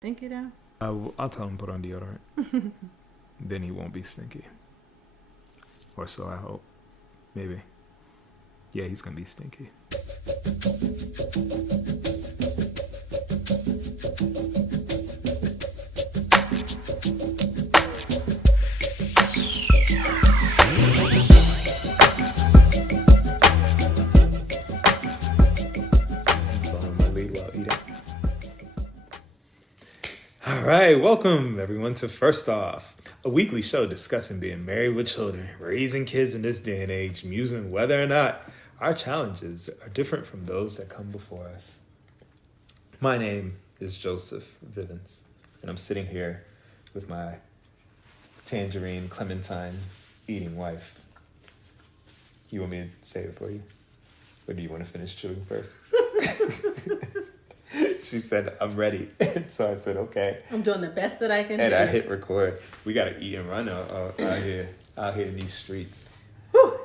Stinky though? I'll tell him to put on deodorant. Then he won't be stinky. Or so I hope. Maybe. Yeah, he's gonna be stinky. Following my lead while eating. All right, welcome everyone to First Off, a weekly show discussing being married with children, raising kids in this day and age, musing whether or not our challenges are different from those that come before us. My name is Joseph Vivens, and I'm sitting here with my tangerine clementine eating wife. You want me to say it for you? Or do you want to finish chewing first? She said, I'm ready. So I said, okay. I'm doing the best that I can do. And I hit record. We got to eat and run out here in these streets. Whew.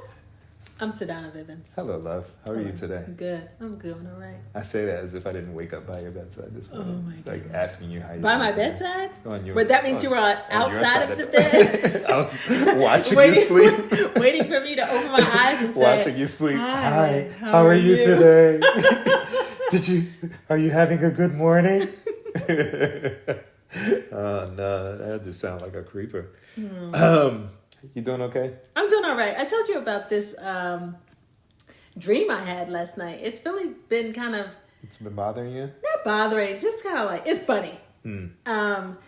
I'm Sadhana Vivens. Hello, love. How are you today? I'm good. I'm doing all right. I say that as if I didn't wake up by your bedside this morning. Oh, my Like goodness. asking you how you By my today. bedside? On your, But that means you were outside of the bed. I was watching you sleep. Waiting for me to open my eyes and say, Watching you sleep. Hi, How are you today? Are you having a good morning? Oh, no. That just sounds like a creeper. You doing okay? I'm doing all right. I told you about this dream I had last night. It's really been kind of It's been bothering you? not bothering, just kind of like, it's funny.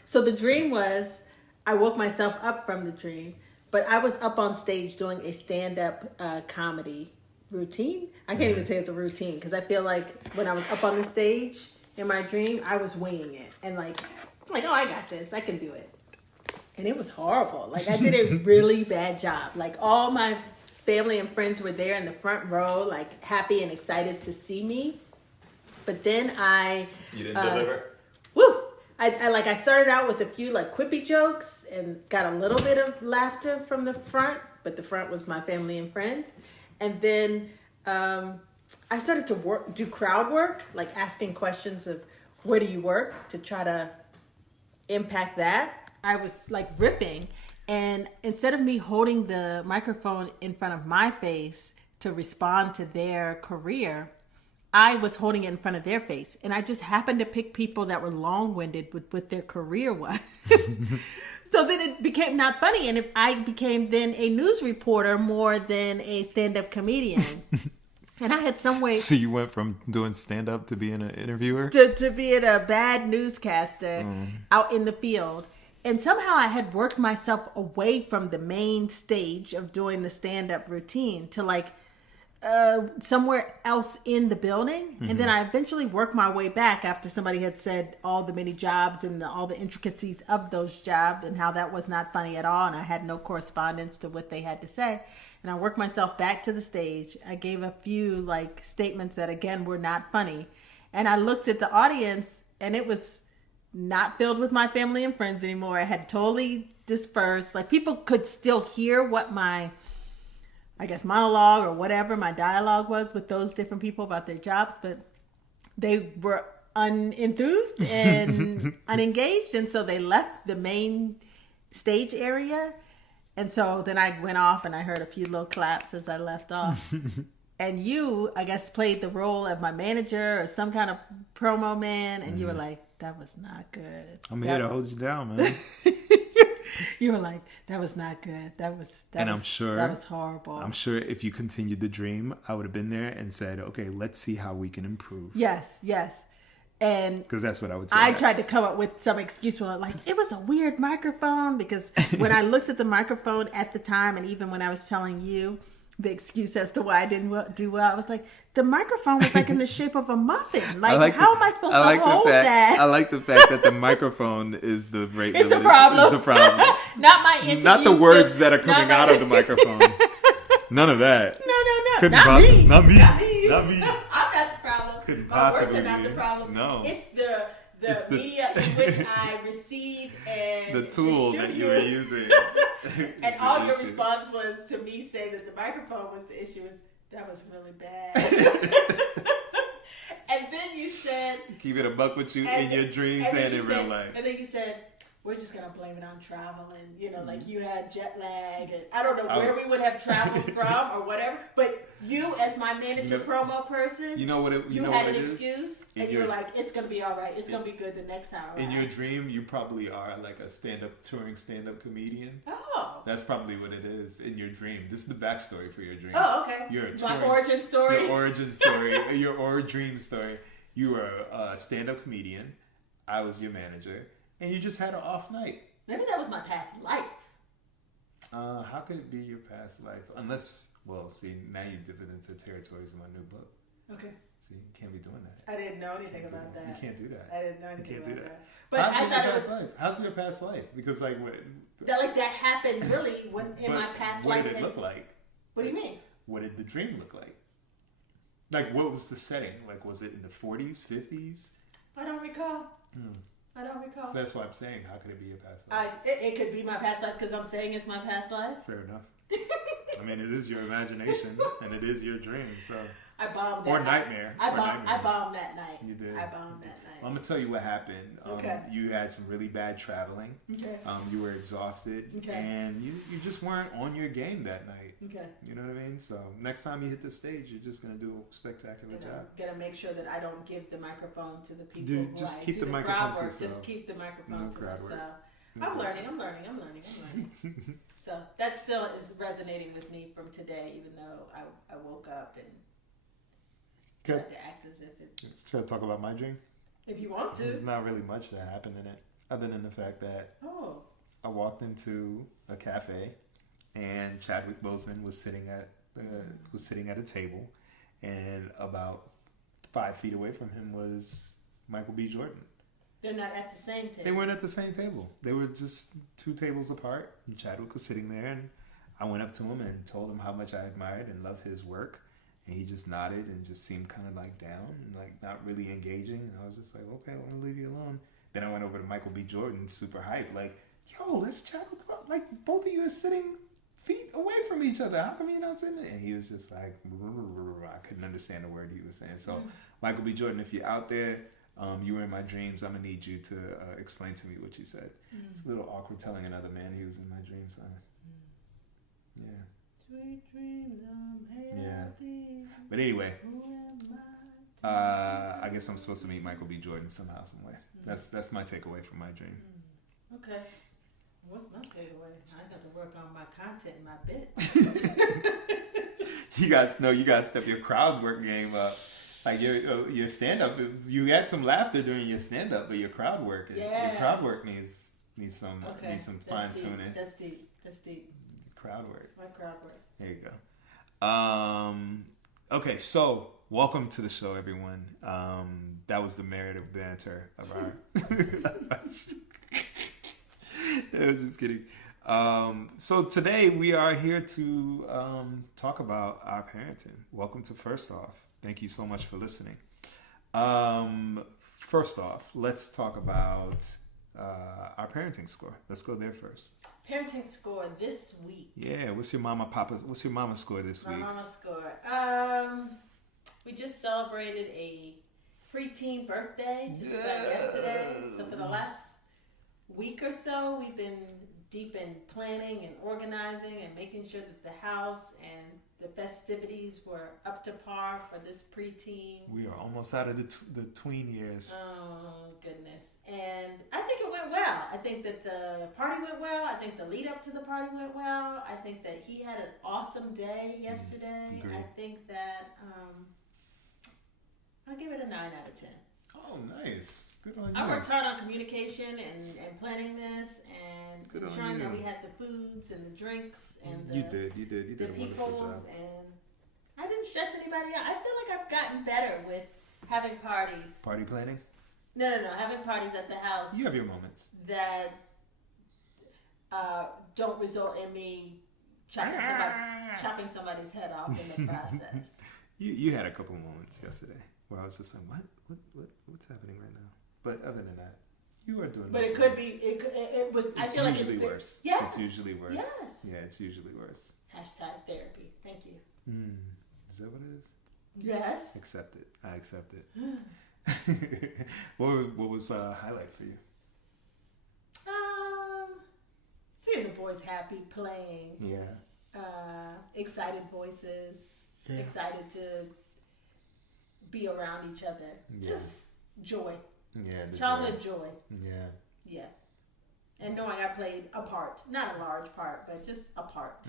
So the dream was, I woke myself up from the dream, but I was up on stage doing a stand-up comedy routine. I can't even say it's a routine because I feel like when I was up on the stage in my dream, I was winging it and like, oh, I got this. I can do it. And it was horrible. Like I did a really bad job. Like all my family and friends were there in the front row, like happy and excited to see me. But then You didn't deliver? woo! I started out with a few like quippy jokes and got a little bit of laughter from the front, but the front was my family and friends. And then I started to do crowd work, like asking questions of where do you work to try to impact that. I was like ripping, and instead of me holding the microphone in front of my face to respond to their career, I was holding it in front of their face. And I just happened to pick people that were long-winded with what their career was. So then it became not funny. And I became then a news reporter more than a stand-up comedian. And I had some way So you went from doing stand-up to being an interviewer? to being a bad newscaster out in the field. And somehow I had worked myself away from the main stage of doing the stand-up routine to like somewhere else in the building. And then I eventually worked my way back after somebody had said all the many jobs and all the intricacies of those jobs and how that was not funny at all. And I had no correspondence to what they had to say. And I worked myself back to the stage. I gave a few like statements that again were not funny. And I looked at the audience and it was not filled with my family and friends anymore. I had totally dispersed. Like people could still hear what my, I guess, monologue or whatever my dialogue was with those different people about their jobs, but they were unenthused and unengaged. And so they left the main stage area. And so then I went off and I heard a few little claps as I left off. And you, I guess, played the role of my manager or some kind of promo man. And you were like, that was not good. I'm here to hold you down, man. You were like, that was not good. I'm sure that was horrible. I'm sure if you continued the dream, I would have been there and said, okay, let's see how we can improve. Yes. And Because that's what I would say. I tried to come up with some excuse for like, it was a weird microphone because when I looked at the microphone at the time, and even when I was telling you the excuse as to why I didn't do well, I was like, the microphone was like in the shape of a muffin. Like how am I supposed to hold that? I like the fact that the microphone is the rate. It's the problem. Is the problem. Not my interview. Not the words that are coming out of the microphone. None of that. No. Couldn't Not possibly. me. Not me. I'm not the problem. Couldn't My words possibly are not be. the problem. No. It's the media in which I received and The tool that you were distributed. using. And all your response was to me saying that the microphone was the issue. That was really bad. And then you said, Keep it a buck with you in your dreams and in real life. And then you said, we're just going to blame it on travel. And, like you had jet lag. And I don't know where we would have traveled from or whatever. But you, as my manager promo person, you had an excuse. And you were like, it's going to be all right. It's going to be good the next time around. In your dream, you probably are like a touring stand-up comedian. Oh. That's probably what it is in your dream. This is the backstory for your dream. Oh, okay. My origin story? Your origin story. Your dream story. You were a stand-up comedian. I was your manager. And you just had an off night. Maybe that was my past life. How could it be your past life? Unless, see, now you dip it into territories in my new book. Okay. See, you can't be doing that. I didn't know anything about that. You can't do that. I didn't know anything about that. But I thought it was life? How's your past life? Because what? That happened really in my past life. What did it look like? What do you mean? What did the dream look like? Like, what was the setting? Like, was it in the 40s, 50s? I don't recall. I don't recall. So that's why I'm saying, how could it be your past life? It could be my past life because I'm saying it's my past life. Fair enough. I mean, it is your imagination and it is your dream. So I bombed that or nightmare. I bombed that night. You did. I bombed that night. Well, I'm gonna tell you what happened. Okay. You had some really bad traveling. Okay. You were exhausted. Okay. And you just weren't on your game that night. Okay. You know what I mean? So next time you hit the stage, you're just gonna do a spectacular job. Gotta make sure that I don't give the microphone to the people. Just keep the microphone to yourself. Just keep the microphone to myself. I'm learning. So that still is resonating with me from today, even though I woke up and tried to act as if it. Should I talk about my dream? If you want to. There's not really much that happened in it, other than the fact that I walked into a cafe, and Chadwick Boseman was sitting at a table, and about 5 feet away from him was Michael B. Jordan. They're not at the same table. They weren't at the same table. They were just 2 tables apart. And Chadwick was sitting there, and I went up to him and told him how much I admired and loved his work. And he just nodded and just seemed kind of like down and like not really engaging. And I was just like, okay, I'm going to leave you alone. Then I went over to Michael B. Jordan, super hyped, like, yo, let's Chadwick. Like, both of you are sitting feet away from each other. How come you're not sitting there? And he was just like, I couldn't understand the word he was saying. So, Michael B. Jordan, if you're out there, you were in my dreams. I'm gonna need you to explain to me what you said. It's a little awkward telling another man he was in my dreams. Yeah. Sweet dreams But anyway, I guess I'm supposed to meet Michael B. Jordan somehow, some way. That's my takeaway from my dream. Okay. What's my takeaway? I got to work on my content and my bit. You guys know you gotta step your crowd work game up. Like your stand up, you had some laughter during your stand up, but your crowd work, your crowd work needs some fine tuning. That's deep. Crowd work. My crowd work. There you go. Okay, so welcome to the show, everyone. That was the merit of banter of our. I was just kidding. So today we are here to talk about our parenting. Welcome to First Off. Thank you so much for listening. First off, let's talk about our parenting score. Let's go there first. Parenting score this week. Yeah, what's your mama score this week? My mama score. We just celebrated a preteen birthday just yesterday. So for the last week or so, we've been deep in planning and organizing and making sure that the house and the festivities were up to par for this preteen. We are almost out of the tween years. Oh, goodness. And I think it went well. I think that the party went well. I think the lead up to the party went well. I think that he had an awesome day yesterday. Agreed. I think that I'll give it a 9 out of 10. Oh, nice. Good on you. I worked hard on communication and planning this and ensuring that we had the foods and the drinks and you did a wonderful job. And I didn't stress anybody out. I feel like I've gotten better with having parties. Party planning? No. Having parties at the house. You have your moments. That don't result in me chopping somebody's head off in the process. You had a couple moments yesterday where I was just like, what's happening right now? But other than that, you are doing. But it could be. It was. I feel like it's worse. Yes. It's usually worse. Yes. Yeah, it's usually worse. #therapy. Thank you. Is that what it is? Yes. Accept it. I accept it. What was a highlight for you? Seeing the boys happy playing. Yeah. Excited voices. Yeah. Excited to be around each other. Yeah. Just joy. Yeah. Childhood joy. Yeah. Yeah. And knowing I played a part, not a large part, but just a part,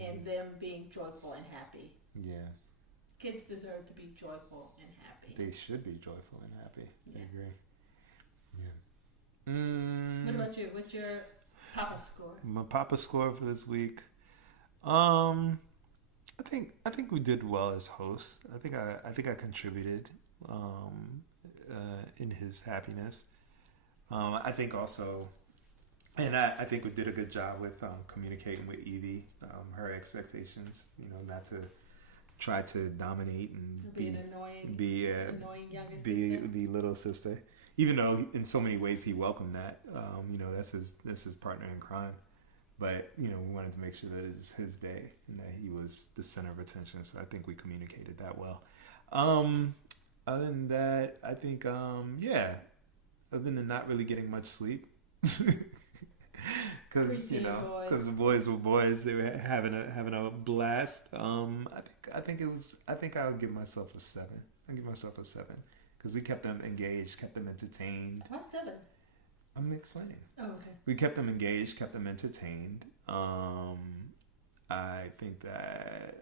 and them being joyful and happy. Yeah. Kids deserve to be joyful and happy. They should be joyful and happy. Yeah. I agree. Yeah. What about you? What's your Papa score? My Papa score for this week. I think we did well as hosts. I think I contributed in his happiness. I think also. And I think we did a good job with communicating with Evie, her expectations. Not to try to dominate and be an annoying younger sister. Be little sister. Even though in so many ways he welcomed that. That's his partner in crime. But we wanted to make sure that it was his day and that he was the center of attention. So I think we communicated that well. Other than that, I think other than not really getting much sleep. Because the boys were boys, they were having a blast. I think I'll give myself a 7. I'll give myself a 7 because we kept them engaged, kept them entertained. Why 7? I'm explaining. Oh, okay. We kept them engaged, kept them entertained. I think that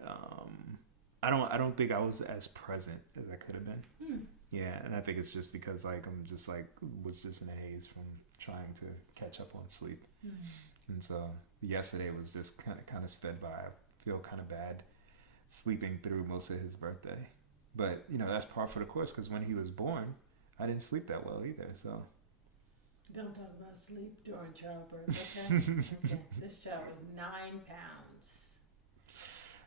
I don't think I was as present as I could have been. Yeah, and I think it's just because I'm just was just in a haze from trying to catch up on sleep, and so yesterday was just kind of sped by. I feel kind of bad sleeping through most of his birthday, but that's par for the course because when he was born, I didn't sleep that well either. So don't talk about sleep during childbirth, okay? Okay. This child was 9 pounds,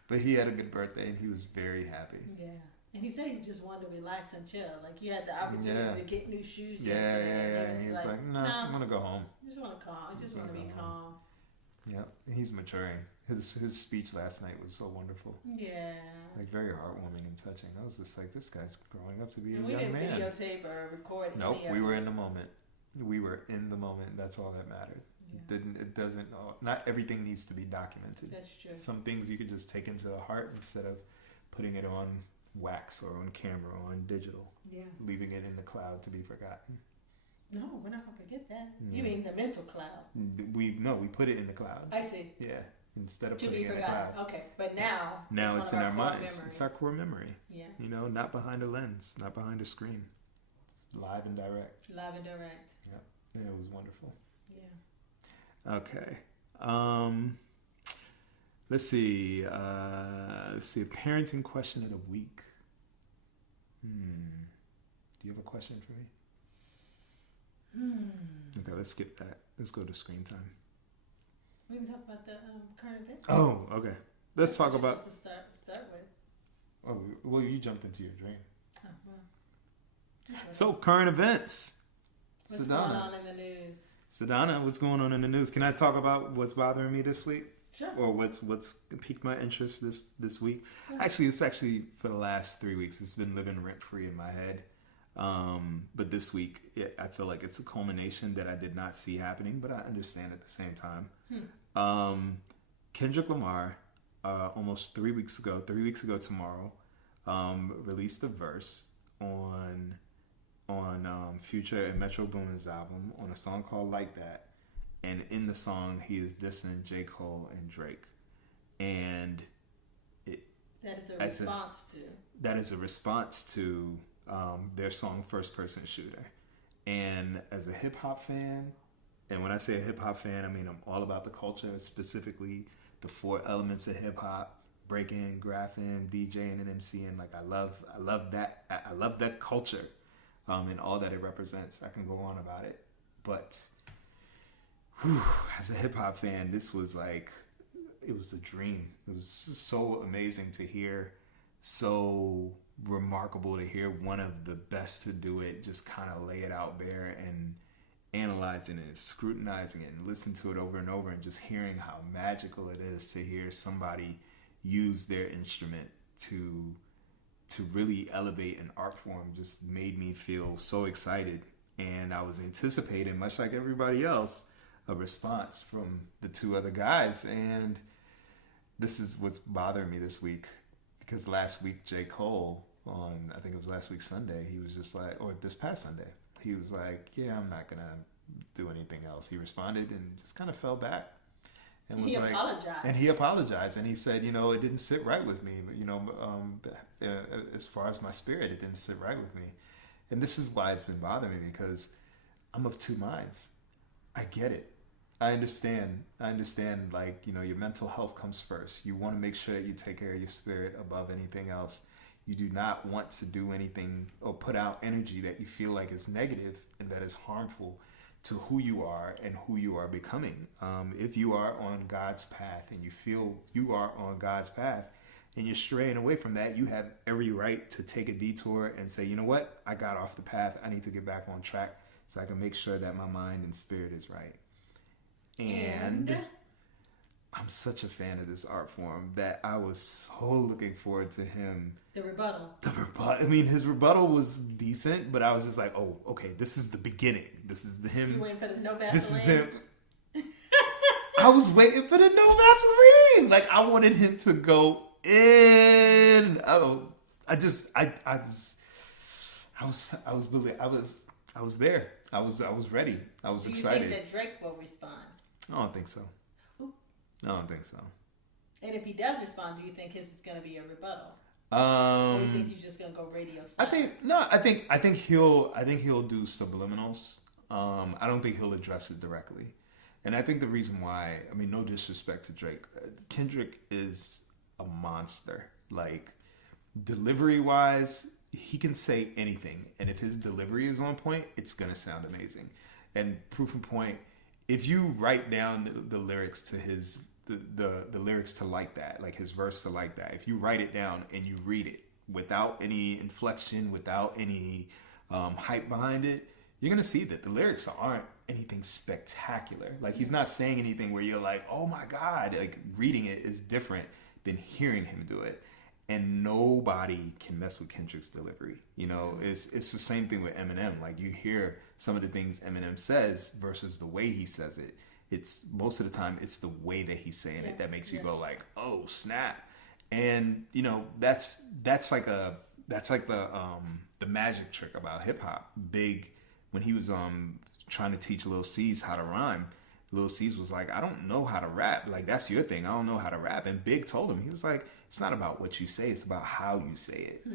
but he had a good birthday and he was very happy. Yeah. And he said he just wanted to relax and chill. Like, he had the opportunity to get new shoes. Yeah. He's like, no, I'm going to go home. I just want to calm. I just want to be calm. Yeah, he's maturing. His speech last night was so wonderful. Yeah. Very heartwarming and touching. I was just like, this guy's growing up to be a young man. We didn't videotape or record. Nope, we were in the moment. We were in the moment. That's all that mattered. Yeah. It doesn't, not everything needs to be documented. That's true. Some things you can just take into the heart instead of putting it on wax or on camera or on digital, leaving it in the cloud to be forgotten. No, we're not gonna forget that. You mean the mental cloud? We put it in the cloud. I see. Yeah, instead of to putting be it forgotten. in the cloud. Okay, but now it's in our minds. Memories. It's our core memory. Yeah. Not behind a lens, not behind a screen. It's live and direct. Live and direct. Yeah, it was wonderful. Yeah. Okay. Let's see. A parenting question of the week. Do you have a question for me? Okay, let's skip that. Let's go to screen time. We can talk about the current event. Oh, okay. Let's talk about. To start with. Oh, well, you jumped into your dream. Oh, well. So, current events. What's going on in the news? Sadhana, what's going on in the news? Can I talk about what's bothering me this week? Sure. Or what's piqued my interest this week? Yeah. Actually, it's for the last 3 weeks. It's been living rent free in my head. But this week, I feel like it's a culmination that I did not see happening, but I understand at the same time. Kendrick Lamar, almost 3 weeks ago tomorrow, released a verse on Future and Metro Boomin's album on a song called Like That. And in the song, he is dissing J. Cole and Drake. And that is a response to their song First Person Shooter. And as a hip-hop fan, and when I say a hip-hop fan, I mean I'm all about the culture, specifically the 4 elements of hip-hop: breaking, graphing, DJing, and MCing. I love that culture and all that it represents. I can go on about it. But as a hip-hop fan, this was it was a dream. It was so amazing to hear, so remarkable to hear one of the best to do it just kind of lay it out bare and analyzing it, scrutinizing it, and listen to it over and over, and just hearing how magical it is to hear somebody use their instrument to to really elevate an art form just made me feel so excited. And I was anticipating, much like everybody else, a response from the two other guys. And this is what's bothering me this week, because last week J. Cole, on I think it was last week Sunday, he was just like, or this past Sunday, he was like, yeah, I'm not gonna do anything else. He responded and just kind of fell back. And was apologized. And he apologized, and he said, it didn't sit right with me. As far as my spirit, it didn't sit right with me. And this is why it's been bothering me, because I'm of two minds. I get it. I understand. Like, your mental health comes first. You want to make sure that you take care of your spirit above anything else. You do not want to do anything or put out energy that you feel like is negative and that is harmful to who you are and who you are becoming. If you are on God's path and you feel you are on God's path and you're straying away from that, you have every right to take a detour and say, you know what? I got off the path. I need to get back on track so I can make sure that my mind and spirit is right. And I'm such a fan of this art form that I was so looking forward to him. The rebuttal. I mean, his rebuttal was decent, but I was just like, oh, okay, this is the beginning. This is him. You waiting for the no Vaseline? This is him. I was waiting for the no Vaseline. Like, I wanted him to go in. Oh, I was there. I was ready. I was excited. Do you think that Drake will respond? I don't think so. I don't think so. And if he does respond, do you think his is going to be a rebuttal? Or do you think he's just going to go radio style? I think he'll do subliminals. I don't think he'll address it directly. And I think the reason why, no disrespect to Drake, Kendrick is a monster. Like, delivery wise, he can say anything, and if his delivery is on point, it's going to sound amazing. And proof in point, if you write down the lyrics to his the lyrics to Like That, like his verse to Like That, if you write it down and you read it without any inflection, without any hype behind it, you're gonna see that the lyrics aren't anything spectacular. Like, he's not saying anything where you're like, oh my god. Like, reading it is different than hearing him do it. And nobody can mess with Kendrick's delivery. It's the same thing with Eminem. Like, you hear some of the things Eminem says versus the way he says it. It's most of the time it's the way that he's saying it that makes you go like, oh snap. And that's like the magic trick about hip hop. Big, when he was trying to teach Lil C's how to rhyme, Lil C's was like, I don't know how to rap. Like, that's your thing. I don't know how to rap. And Big told him, he was like, it's not about what you say, it's about how you say it.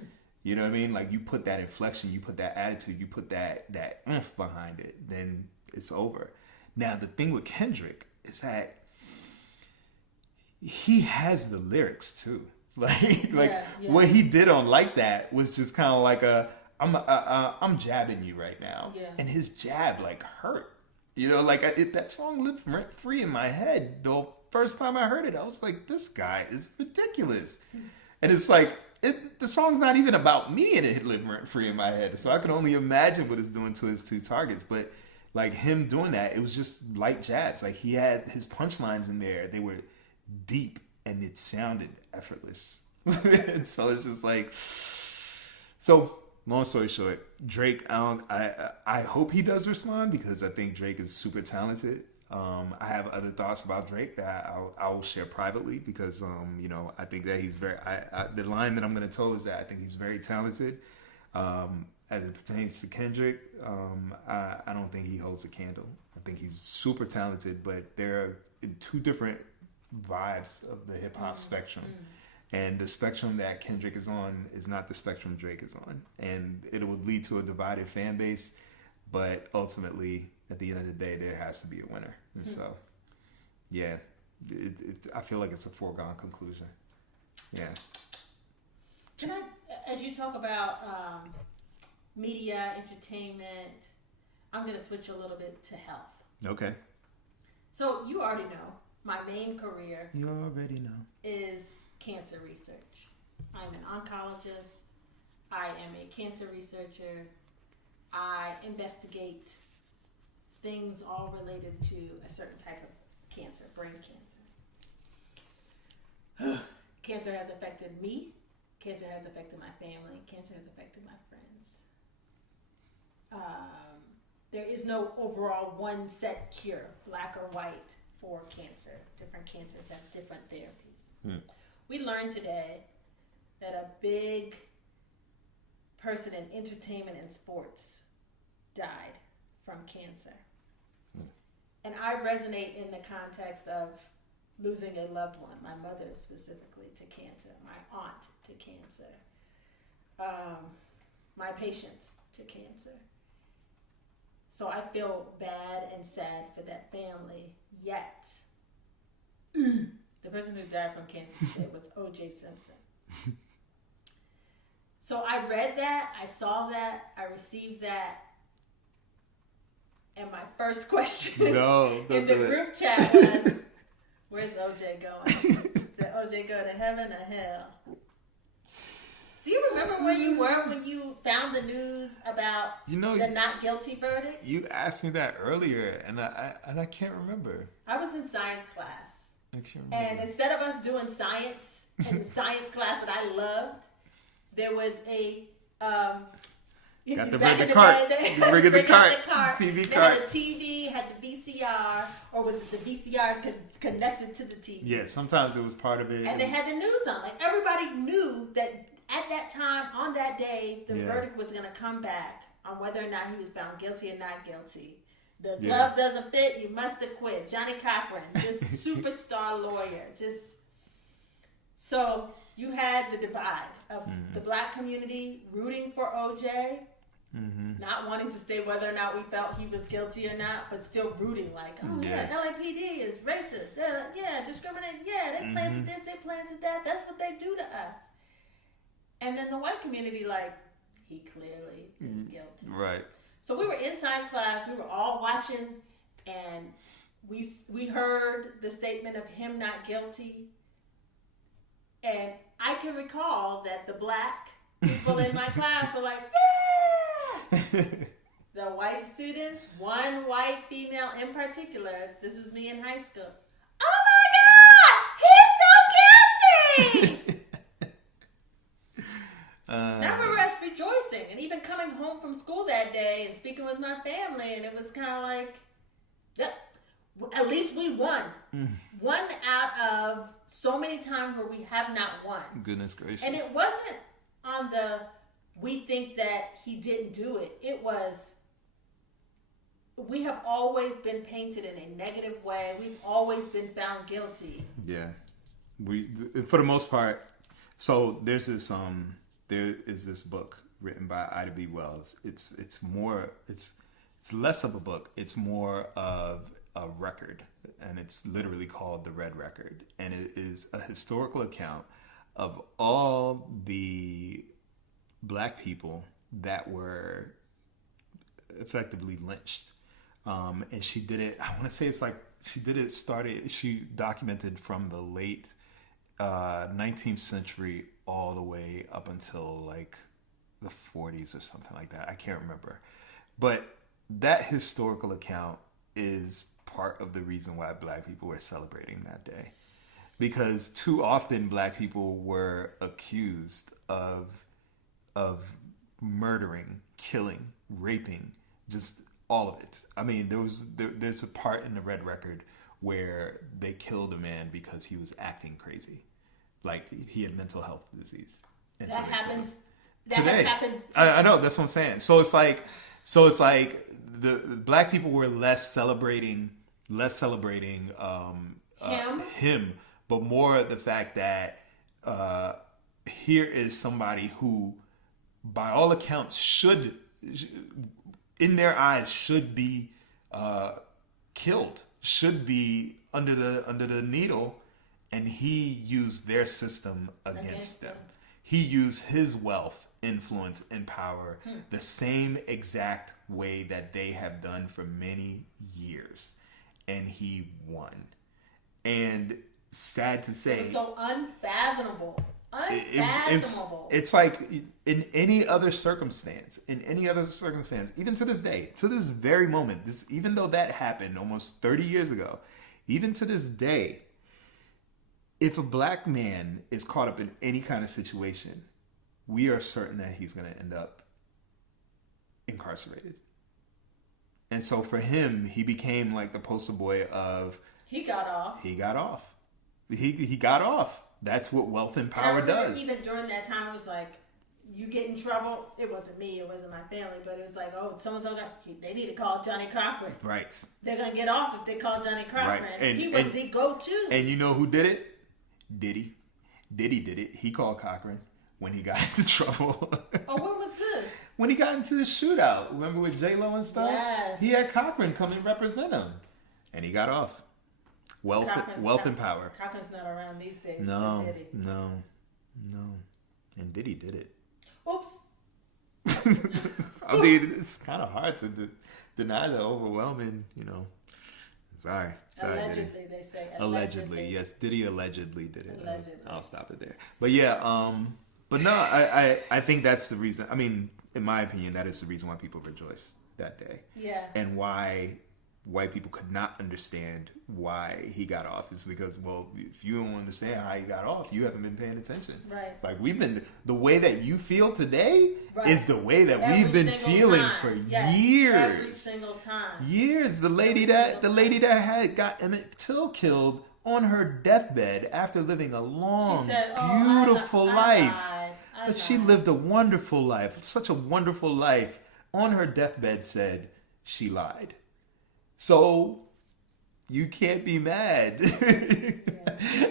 You know what I mean? Like, you put that inflection, you put that attitude, you put that oomph behind it, then it's over. Now, the thing with Kendrick is that he has the lyrics too. What he did on Like That was just kind of like I'm jabbing you right now. Yeah. And his jab hurt. That song lived rent free in my head. The first time I heard it, I was like, this guy is ridiculous. And it's like, the song's not even about me, and it lived rent free in my head. So I can only imagine what it's doing to his two targets. But him doing that, it was just light jabs. Like, he had his punchlines in there. They were deep and it sounded effortless. And so it's just like, so long story short, Drake, I hope he does respond, because I think Drake is super talented. I have other thoughts about Drake that I will share privately, because I think that he's very. The line that I'm going to tell is that I think he's very talented. As it pertains to Kendrick, I don't think he holds a candle. I think he's super talented, but they're two different vibes of the hip hop spectrum. And the spectrum that Kendrick is on is not the spectrum Drake is on. And it would lead to a divided fan base. But ultimately, at the end of the day, there has to be a winner. And so, yeah, I feel like it's a foregone conclusion. Yeah. Can I, as you talk about media, entertainment, I'm going to switch a little bit to health. Okay. So you already know, my main career. You already know. Is cancer research. I'm an oncologist. I am a cancer researcher. I investigate things all related to a certain type of cancer, brain cancer. Cancer has affected me. Cancer has affected my family. Cancer has affected my friends. There is no overall one set cure, black or white, for cancer. Different cancers have different therapies. We learned today that a big person in entertainment and sports died from cancer. And I resonate in the context of losing a loved one, my mother specifically to cancer, my aunt to cancer, my patients to cancer. So I feel bad and sad for that family, yet the person who died from cancer today was O.J. Simpson. So I read that, I saw that, I received that, and my first question in the group chat was, where's OJ going? Did OJ go to heaven or hell? Do you remember where you were when you found the news about the not guilty verdict? You asked me that earlier, and I can't remember. I was in science class. I can't remember. And instead of us doing science in the science class that I loved, there was a... Got to bring the cart. Bring the cart. TV cart. Had a TV, had the VCR, or was it the VCR connected to the TV? Yeah, sometimes it was part of it. And they had the news on. Like, everybody knew that at that time, on that day, the verdict was going to come back on whether or not he was found guilty or not guilty. The glove doesn't fit, you must have quit. Johnny Cochran, just superstar lawyer. So you had the divide of the black community rooting for OJ, not wanting to say whether or not we felt he was guilty or not, but still rooting like, LAPD is racist. Discriminating. They planted this, they planted that. That's what they do to us. And then the white community like, he clearly is guilty. Right. So we were in science class. We were all watching, and we heard the statement of him not guilty. And I can recall that the black people in my class were like, yeah! The white students, one white female in particular, this was me in high school. Oh my God! He's so guilty! And I remember us rejoicing and even coming home from school that day and speaking with my family, and it was kind of like, at least we won. One out of so many times where we have not won. Goodness gracious. And it wasn't on the, we think that he didn't do it. It was, we have always been painted in a negative way. We've always been found guilty. Yeah. For the most part, so there is this book written by Ida B. Wells. It's less of a book. It's more of a record, and it's literally called The Red Record, and it is a historical account of all the black people that were effectively lynched. And she did it, I want to say she documented from the late 19th century all the way up until like the 40s or something like that. I can't remember. But that historical account is part of the reason why black people were celebrating that day. Because too often black people were accused of murdering, killing, raping, just all of it. I mean, there's a part in the Red Record where they killed a man because he was acting crazy. Like he had mental health disease. And that happens. That has happened. I know, that's what I'm saying. So it's like the black people were less celebrating him, but more the fact that here is somebody who, by all accounts, should, in their eyes, should be killed, should be under the needle, and he used their system against them. He used his wealth, influence, and power the same exact way that they have done for many years, and he won. And sad to say, it was so unfathomable. It's like in any other circumstance, even to this day, to this very moment, even though that happened almost 30 years ago, even to this day, if a black man is caught up in any kind of situation, we are certain that he's going to end up incarcerated. And so for him, he became like the poster boy of... He got off. He got off. He got off. That's what wealth and power does. Even during that time, it was like, you get in trouble. It wasn't me. It wasn't my family. But it was like, oh, someone's going to... They need to call Johnny Cochran. Right. They're going to get off if they call Johnny Cochran. Right. And he was the go-to. And you know who did it? Diddy. Diddy did it. He called Cochran when he got into trouble. Oh, when was this? When he got into the shootout. Remember with J-Lo and stuff? Yes. He had Cochran come and represent him. And he got off. Wealth and power. Cochran's not around these days. No. So Diddy. No. And Diddy did it. Oops. I mean, it's kind of hard to deny the overwhelming, Sorry, Allegedly, Diddy. they say. Allegedly, yes. Diddy allegedly did it. Allegedly. I'll stop it there. But yeah, but no, I think that's the reason. I mean, in my opinion, that is the reason why people rejoice that day. Yeah. And why white people could not understand why he got off is because, well, if you don't understand how he got off, you haven't been paying attention. Right. Like the way that you feel today right. is the way that every we've been feeling time. for yes. years. Every single time. Years. The lady that had got Emmett Till killed on her deathbed after living a long, beautiful life. But she lived a wonderful life, such a wonderful life. On her deathbed said she lied. So you can't be mad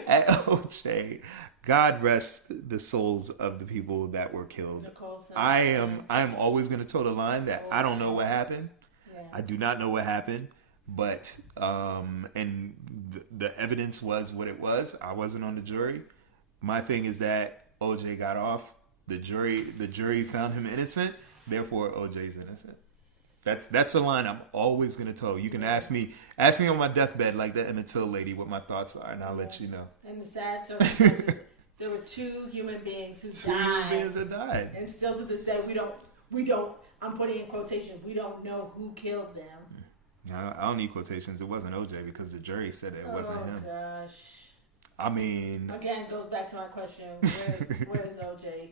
at OJ. God rest the souls of the people that were killed. I'm always going to toe the line that I don't know what happened. Yeah. I do not know what happened, but and the evidence was what it was. I wasn't on the jury. My thing is that OJ got off. The jury found him innocent. Therefore, OJ's innocent. That's the line I'm always gonna toe. You can ask me on my deathbed like that Emmett Till lady what my thoughts are, and I'll let you know. And the sad circumstances, there were two human beings who died. Two human beings that died, and still to this day we don't. I'm putting in quotation. We don't know who killed them. I don't need quotations. It wasn't OJ because the jury said it wasn't him. Oh gosh. I mean, again, it goes back to my question: Where's OJ?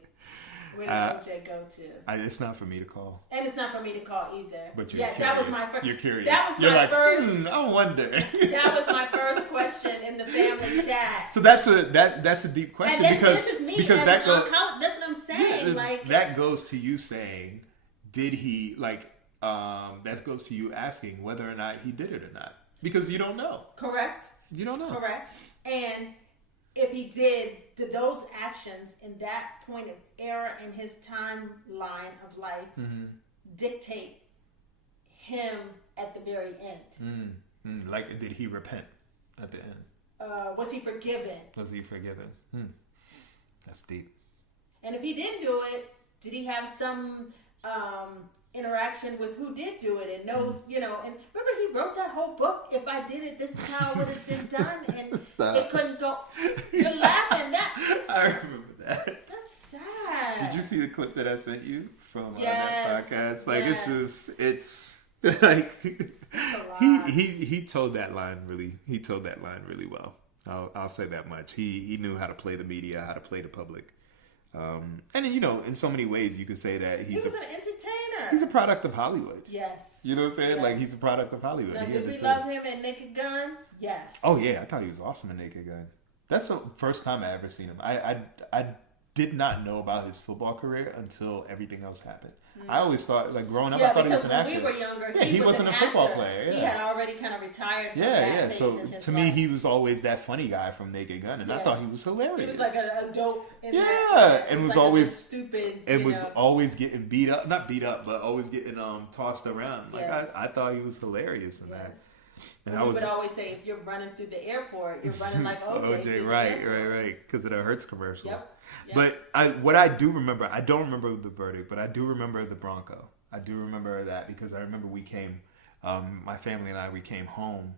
Where did OJ go to? It's not for me to call. And it's not for me to call either. But you're curious. That was my first. You're curious. That was you're my like, first. I wonder. That was my first question in the family chat. So that's a deep question because this is me because that's what I'm saying. Yeah, that goes to you saying, did he that goes to you asking whether or not he did it or not because you don't know. Correct. You don't know. Correct. And if he did those actions in that point of era in his timeline of life dictate him at the very end. Like, did he repent at the end? Was he forgiven? That's deep. And if he didn't do it, did he have some interaction with who did do it and knows, and remember he wrote that whole book, If I Did It, This Is How It Would Have Been Done, and it couldn't go. You're laughing. I remember that. That's sad. Did you see the clip that I sent you from yes. that podcast? Like, it's like, he told that line really well. I'll say that much. He knew how to play the media, how to play the public. And in so many ways you could say that he was an entertainer. He's a product of Hollywood. Yes. You know what I'm saying? Yes. Like, he's a product of Hollywood. Now, did we love him in Naked Gun? Yes. Oh yeah, I thought he was awesome in Naked Gun. That's the first time I ever seen him. I did not know about his football career until everything else happened. I always thought, like, growing up, I thought he was an actor. When we were younger, he wasn't a football player. Yeah. He had already kind of retired. So to me, he was always that funny guy from Naked Gun, and I thought he was hilarious. He was like a dope. And was always stupid. And was always getting beat up, not beat up, but always getting tossed around. Like I thought he was hilarious in that. And I would always say, if you're running through the airport, you're running like OJ. OJ, right, because of the Hertz commercials. Yep. But what I do remember, I don't remember the verdict, but I do remember the Bronco. I do remember that because I remember we came, my family and I, we came home,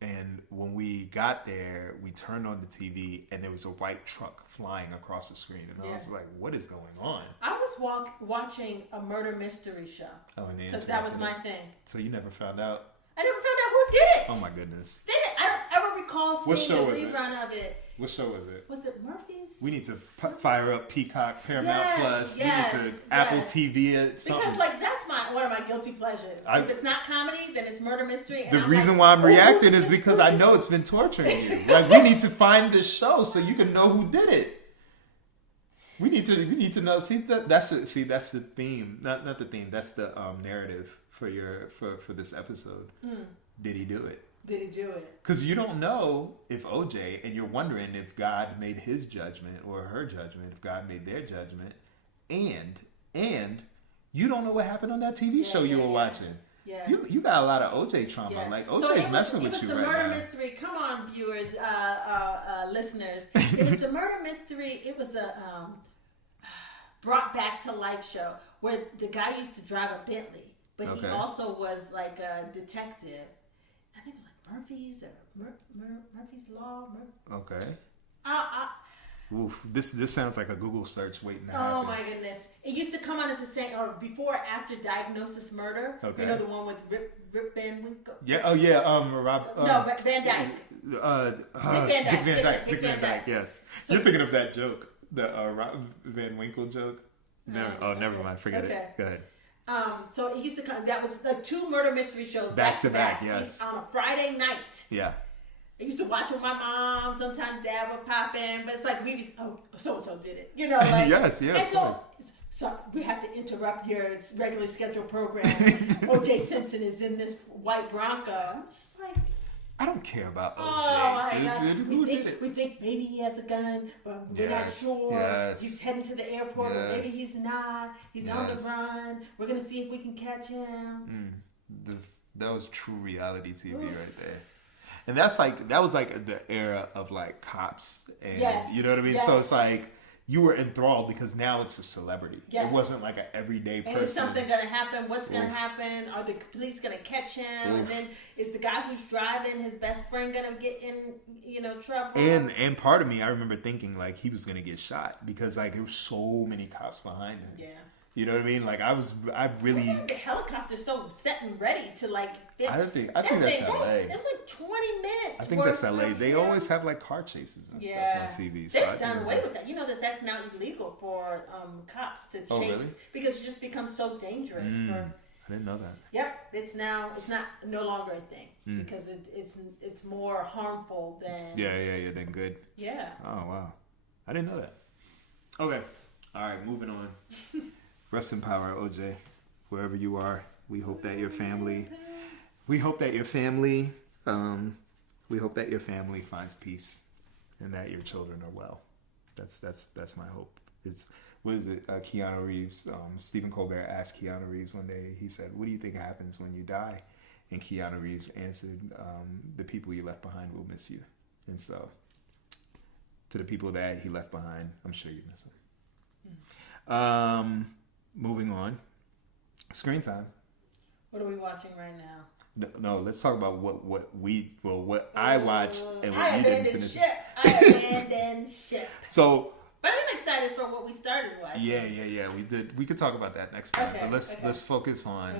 and when we got there, we turned on the TV, and there was a white truck flying across the screen, and I was like, "What is going on?" I was watching a murder mystery show because that was my thing. So you never found out? I never found out who did it. Oh my goodness! I don't ever recall recall What seeing show the was it? rerun of it. What show was it? Was it Murphy's? We need to fire up Peacock, Paramount Plus. Yes, we need to Apple TV it. Something. Because like that's one of my guilty pleasures. If it's not comedy, then it's murder mystery. And the reason why I'm reacting is because I know it's been torturing you. Like we need to find this show so you can know who did it. We need to know. That's the theme. Not the theme. That's the narrative for this episode. Did he do it? Did he do it? Because you don't know if OJ, and you're wondering if God made his judgment or her judgment, if God made their judgment, and you don't know what happened on that TV show you were watching. Yeah. You got a lot of OJ trauma. Yeah. Like OJ's messing with you right now. It was the murder mystery. Come on, viewers, listeners. It was the murder mystery. It was a brought back to life show where the guy used to drive a Bentley, but he also was like a detective. I think it was like Murphy's or Murphy's Law. Okay. Oof, this sounds like a Google search waiting to happen. Oh my goodness! It used to come on at the same or before or after Diagnosis Murder. Okay. You know the one with Rip Van Winkle. Yeah. Oh yeah. Van Dyke. Dick Van Dyke. Yes. So, you're thinking of that joke, the Rob Van Winkle joke. Never mind. Forget it. Go ahead. So it used to come. That was like 2 murder mystery shows back to back. Yes. On a Friday night. Yeah. I used to watch with my mom. Sometimes Dad would pop in, but it's like we just so and so did it. You know, like yes, yeah. And so we have to interrupt your regularly scheduled program. O.J. Simpson is in this white Bronco. I'm just like, I don't care about O.J. Oh my God. We think maybe he has a gun, but we're not sure. Yes. He's heading to the airport, but maybe he's not. He's on the run. We're gonna see if we can catch him. That was true reality TV right there. And that was like the era of like cops and you know what I mean? Yes. So it's like you were enthralled because now it's a celebrity. Yes. It wasn't like an everyday person. And is something gonna happen? What's gonna happen? Are the police gonna catch him? And then is the guy who's driving his best friend gonna get in, trouble? And part of me, I remember thinking like he was gonna get shot because like there were so many cops behind him. Yeah. You know what I mean? Like I really. The helicopter's so set and ready to like. I think that's LA. It was like 20 minutes. I think that's LA. They always have like car chases and stuff on TV. They've done away with that. You know that's now illegal for cops to chase really? Because it just becomes so dangerous. I didn't know that. Yep, it's no longer a thing because it's more harmful than than good. Yeah. Oh wow, I didn't know that. Okay, all right, moving on. Rest in power, OJ. Wherever you are, we hope that your family. We hope that your family finds peace, and that your children are well. That's my hope. What is it? Keanu Reeves. Stephen Colbert asked Keanu Reeves one day. He said, "What do you think happens when you die?" And Keanu Reeves answered, "The people you left behind will miss you." And so, to the people that he left behind, I'm sure you miss them. Moving on. Screen time. What are we watching right now? No, let's talk about what I watched and what you didn't finish. I abandoned ship. So, but I'm excited for what we started watching. Yeah. We did. We could talk about that next time. But let's focus on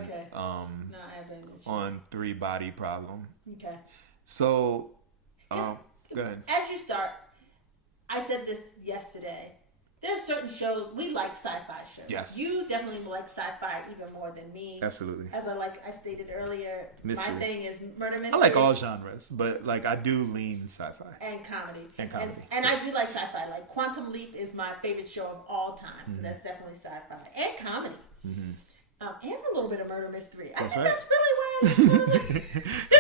on 3-body problem. Okay. So, go ahead. As you start, I said this yesterday. There's certain shows we like sci-fi shows. Yes. You definitely like sci-fi even more than me. Absolutely. As I stated earlier, mystery. My thing is murder mystery. I like all genres, but like I do lean sci-fi and comedy. And I do like sci-fi. Like Quantum Leap is my favorite show of all time. So that's definitely sci-fi and comedy. Mm-hmm. And a little bit of murder mystery. I think that's really why it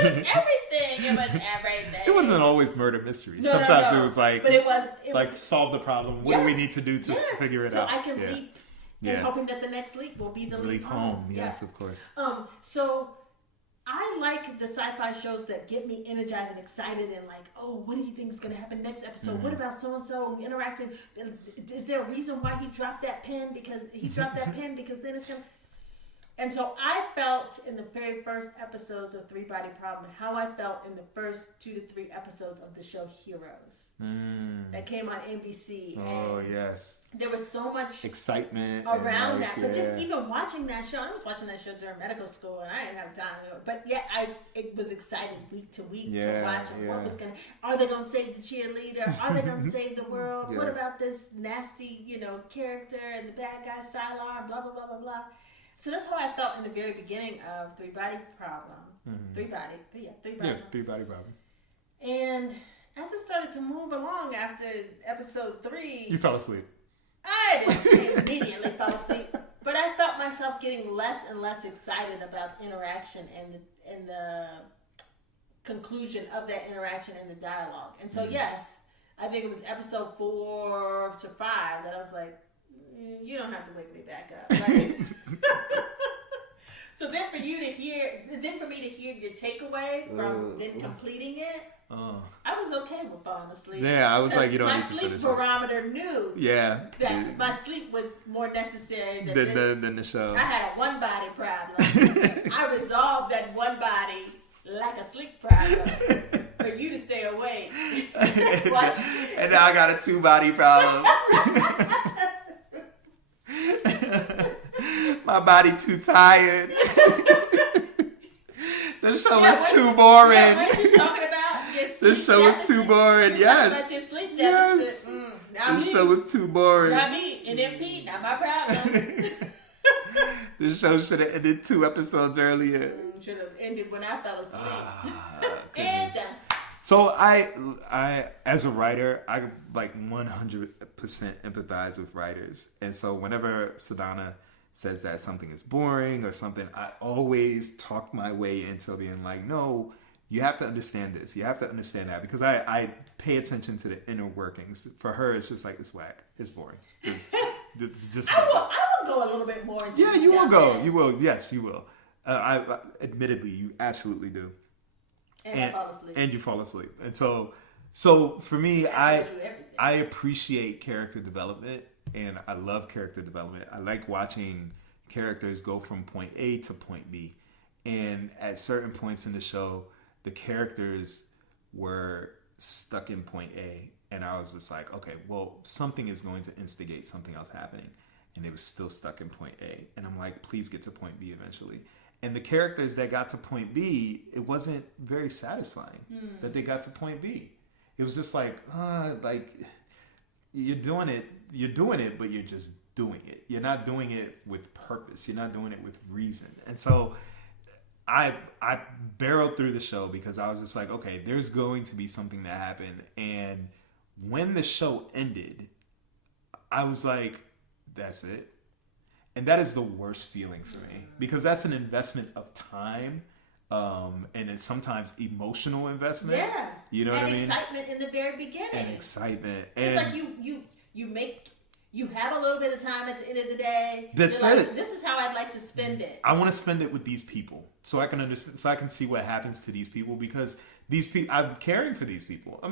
was everything. It was everything. It wasn't always murder mystery. Sometimes it was like, but it was like solve the problem. What do we need to do to figure it out? So I can leap, and hoping that the next leap will be the leap home. Yes, of course. So I like the sci-fi shows that get me energized and excited and like, oh, what do you think is going to happen next episode? What about so-and-so interacting? Is there a reason why he dropped that pen? Because he dropped that pen because then it's going to... And so I felt in the very first episodes of Three Body Problem how I felt in the first 2 to 3 episodes of the show Heroes that came on NBC. Oh, and yes. there was so much excitement around that. But just even watching that show, I was watching that show during medical school and I didn't have time. But yet it was exciting week to week to watch what was are they going to save the cheerleader? Are they going to save the world? What about this nasty, character and the bad guy Sylar, blah, blah, blah, blah, blah. So that's how I felt in the very beginning of Three Body Problem. Three Body Problem. Three Body Problem. And as it started to move along after episode 3... You fell asleep. I didn't immediately fall asleep. But I felt myself getting less and less excited about the interaction and the conclusion of that interaction and the dialogue. And so, yes, I think it was episode 4 to 5 that I was like, you don't have to wake me back up. Right? So then for me to hear your takeaway from then completing it, I was okay with falling asleep. Yeah, I was like, you don't need to my finish sleep barometer knew that my sleep was more necessary than the show. I had a one body problem. I resolved that one body like a sleep problem for you to stay awake. And now I got a 2-body problem. My body too tired. The show is too boring. Yeah, what are you talking about? This show is too boring. Yes. Your sleep deficit. This show was too boring. Not me. NMP, not my problem. This show should have ended 2 episodes earlier. Should have ended when I fell asleep. And so I, as a writer, I like 100% empathize with writers, and so whenever Sadhana says that something is boring or something, I always talk my way into being like, no, you have to understand this, you have to understand that, because I pay attention to the inner workings. For her, it's just like, it's whack, it's boring. It's just. I will go a little bit more. Yeah, you will go. You will. Yes, you will. I admittedly, you absolutely do. And I fall asleep. And you fall asleep. And so for me, I appreciate character development, and I love character development. I like watching characters go from point A to point B. And at certain points in the show, the characters were stuck in point A. And I was just like, okay, well, something is going to instigate something else happening. And they were still stuck in point A. And I'm like, please get to point B eventually. And the characters that got to point B, it wasn't very satisfying that they got to point B. It was just like you're doing it, but you're just doing it. You're not doing it with purpose. You're not doing it with reason. And so I barreled through the show because I was just like, okay, there's going to be something that happened. And when the show ended, I was like, that's it. And that is the worst feeling for me, because that's an investment of time, and it's sometimes emotional investment. Yeah, you know what I mean. And excitement in the very beginning. And excitement. It's like you have a little bit of time at the end of the day. That's You're it. Like, this is how I'd like to spend it. I want to spend it with these people, so I can understand, so I can see what happens to these people, because these people, I'm caring for these people.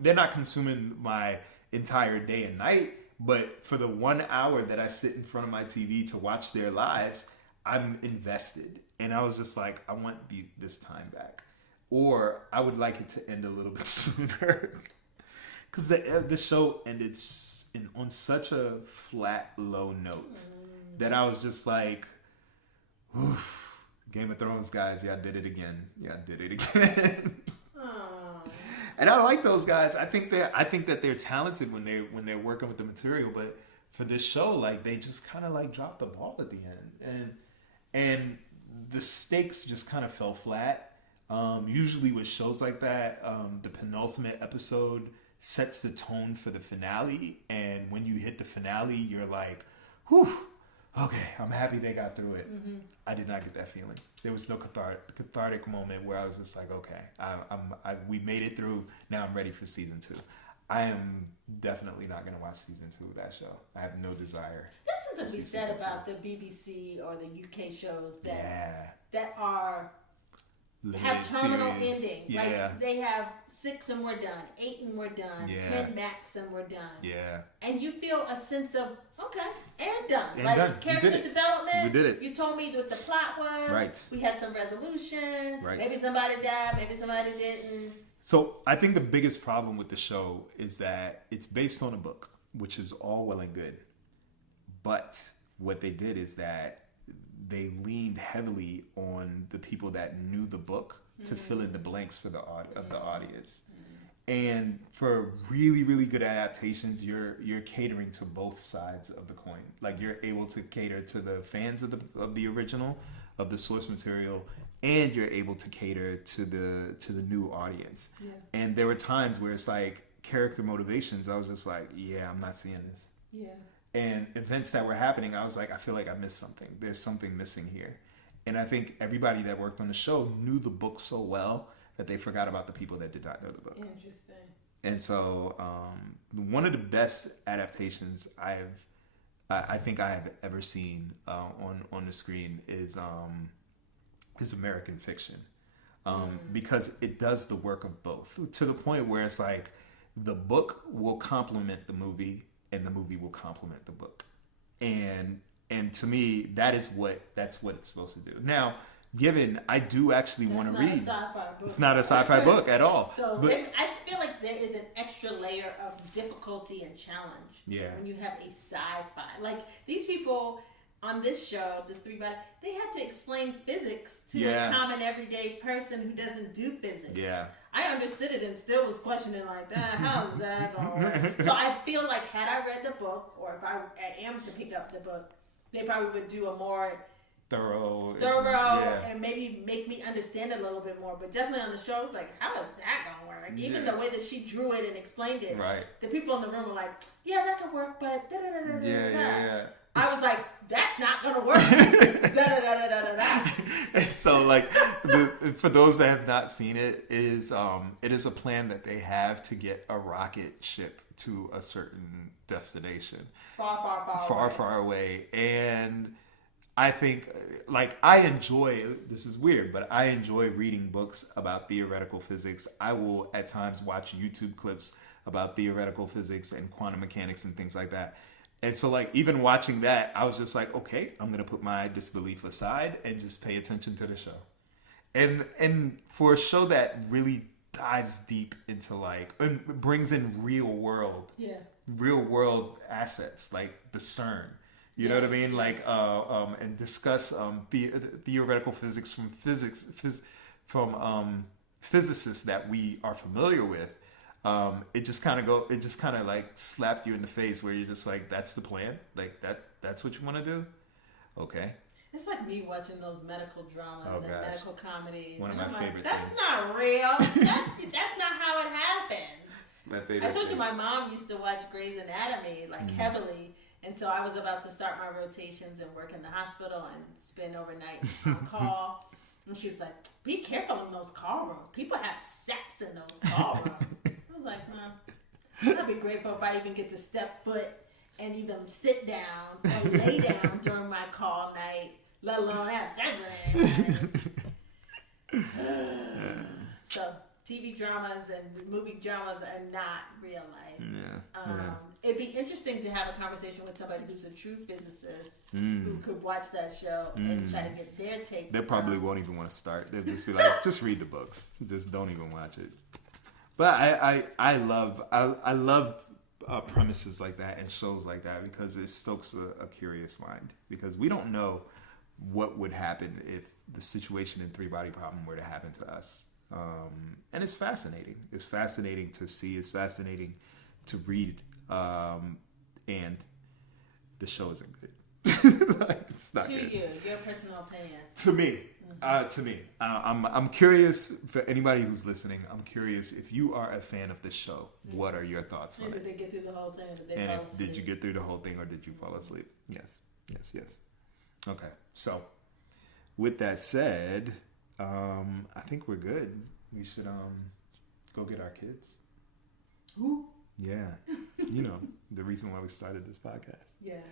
They're not consuming my entire day and night. But for the 1 hour that I sit in front of my TV to watch their lives, I'm invested. And I was just like, I want this time back. Or I would like it to end a little bit sooner. Because the show ended on such a flat, low note that I was just like, oof, Game of Thrones guys, y'all did it again. Y'all did it again. And I like those guys. I think that they're talented when they're working with the material. But for this show, like, they just kind of like dropped the ball at the end, and the stakes just kind of fell flat. Usually with shows like that, the penultimate episode sets the tone for the finale, and when you hit the finale, you're like, whew. Okay, I'm happy they got through it. Mm-hmm. I did not get that feeling. There was no cathartic moment where I was just like, okay, we made it through. Now I'm ready for season 2. I am definitely not going to watch season 2 of that show. I have no desire. There's something to be said about the BBC or the UK shows that are have terminal endings. Yeah. Like they have 6 and we're done, 8 and we're done, 10 max and we're done. Yeah. And you feel a sense of Okay, and done. And like done. Character development. We did it. You told me what the plot was. Right. We had some resolution. Right. Maybe somebody died. Maybe somebody didn't. So I think the biggest problem with the show is that it's based on a book, which is all well and good. But what they did is that they leaned heavily on the people that knew the book to fill in the blanks for the audience. And for really, really good adaptations, you're catering to both sides of the coin. Like you're able to cater to the fans of the original, of the source material, and you're able to cater to the new audience. Yeah. And there were times where it's like character motivations. I was just like, yeah, I'm not seeing this. Yeah. And events that were happening, I was like, I feel like I missed something. There's something missing here. And I think everybody that worked on the show knew the book so well that they forgot about the people that did not know the book. Interesting. And so, one of the best adaptations I think I have ever seen on the screen is American Fiction, because it does the work of both to the point where it's like the book will complement the movie and the movie will complement the book, and to me that's what it's supposed to do. Now, given I do actually want to read, it's not a sci-fi book at all. So but, I feel like there is an extra layer of difficulty and challenge when you have a sci-fi. Like these people on this show, this Three-Body, they had to explain physics to a common everyday person who doesn't do physics. Yeah. I understood it and still was questioning like, how is that going to work? So I feel like had I read the book, or if I am to pick up the book, they probably would do a more thorough and maybe make me understand it a little bit more. But definitely on the show, it's like, how is that going to work? Even the way that she drew it and explained it, the people in the room were like, yeah, that could work, but da-da-da-da-da-da. I was like, that's not going to work. Da-da-da-da-da-da. So, like, for those that have not seen it, it is a plan that they have to get a rocket ship to a certain destination. Far away. And I think, like, this is weird, but I enjoy reading books about theoretical physics. I will, at times, watch YouTube clips about theoretical physics and quantum mechanics and things like that. And so, like, even watching that, I was just like, okay, I'm going to put my disbelief aside and just pay attention to the show. And for a show that really dives deep into, like, and brings in real world assets, like the CERN. You know what I mean? Like, and discuss theoretical physics from physicists that we are familiar with. It just kind of like slapped you in the face where you're just like, that's the plan? Like that's what you want to do? Okay. It's like me watching those medical dramas and medical comedies. One of my favorite things. That's not real. That's not how it happens. It's my favorite I told you my mom used to watch Grey's Anatomy heavily. And so I was about to start my rotations and work in the hospital and spend overnight on call. And she was like, be careful in those call rooms. People have sex in those call rooms. I was like, Mom, I'd be grateful if I even get to step foot and even sit down or lay down during my call night, let alone have sex with anybody. So TV dramas and movie dramas are not real life. It'd be interesting to have a conversation with somebody who's a true physicist who could watch that show and try to get their take. They probably won't even want to start. They'll just be like, just read the books. Just don't even watch it. But I love premises like that and shows like that because it stokes a curious mind. Because we don't know what would happen if the situation in Three-Body Problem were to happen to us. And it's fascinating. It's fascinating to see. It's fascinating to read. And the show isn't good. Like, it's not good. Your personal opinion. To me, I'm curious for anybody who's listening. I'm curious if you are a fan of this show. What are your thoughts on it? Did they get through the whole thing? Or did they fall asleep? Did you get through the whole thing, or did you fall asleep? Yes. Okay. So, with that said, I think we're good. We should go get our kids. Who? Yeah. You know, the reason why we started this podcast. Yeah.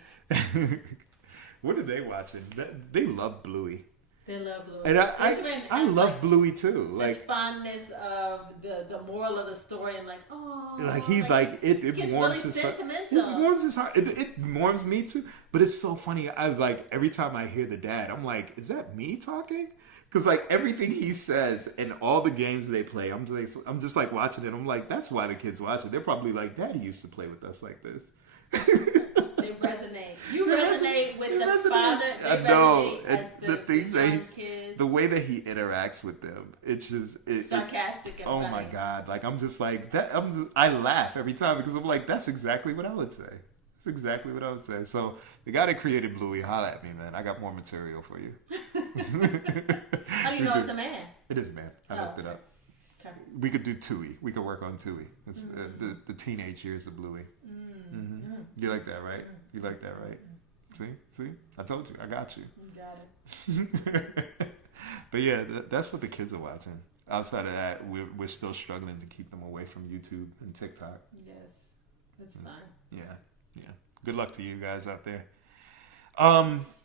What are they watching? They love Bluey. They love Bluey. And I has, love like, Bluey too. such Like fondness of the moral of the story and like, oh, like he's like it gets warms really his heart. sentimental. It warms his heart. It warms me too. But it's so funny. I like every time I hear the dad, I'm like, is that me talking? Because like everything he says and all the games they play, I'm just like watching it. I'm like, that's why the kids watch it. They're probably like, Daddy used to play with us like this. They resonate. You resonate with the father. They No, resonate as the things that young he's, kids. the way that he interacts with them, it's just Sarcastic and oh funny. my god! Like I'm just like that. I laugh every time because I'm like, that's exactly what I would say. That's exactly what I would say. So the guy that created Bluey, holla at me, man. I got more material for you. How do you know it's a man? It is, man. I looked it up. Okay. We could do Tui. We could work on Tui. It's the teenage years of Bluey. Mm-hmm. You like that, right? You like that, right? See? I told you. I got you. You got it. But yeah, that's what the kids are watching. Outside of that, we're still struggling to keep them away from YouTube and TikTok. Yes, that's fine. Yeah. Good luck to you guys out there.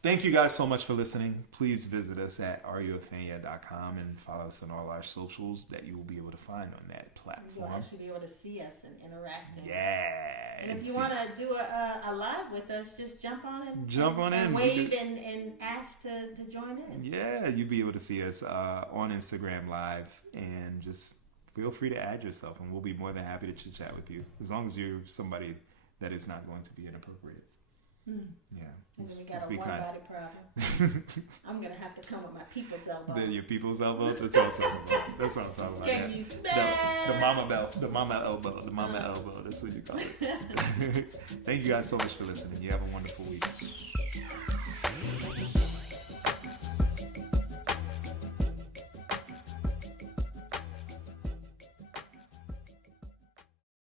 Thank you guys so much for listening. Please visit us at areyoufanya.com and follow us on all our socials that you will be able to find on that platform. You'll actually be able to see us and interact. Yeah. And if you want to do a live with us, just jump on in. And wave and ask to join in. Yeah, you'll be able to see us on Instagram Live, and just feel free to add yourself, and we'll be more than happy to chit chat with you, as long as you're somebody that is not going to be inappropriate. Yeah. And then we got a one-body problem. I'm going to have to come with my people's elbow. Your people's elbow? That's all I'm talking about. That's all I'm talking about. Can you smell? The mama belt. The mama elbow. The mama elbow. That's what you call it. Thank you guys so much for listening. You have a wonderful week.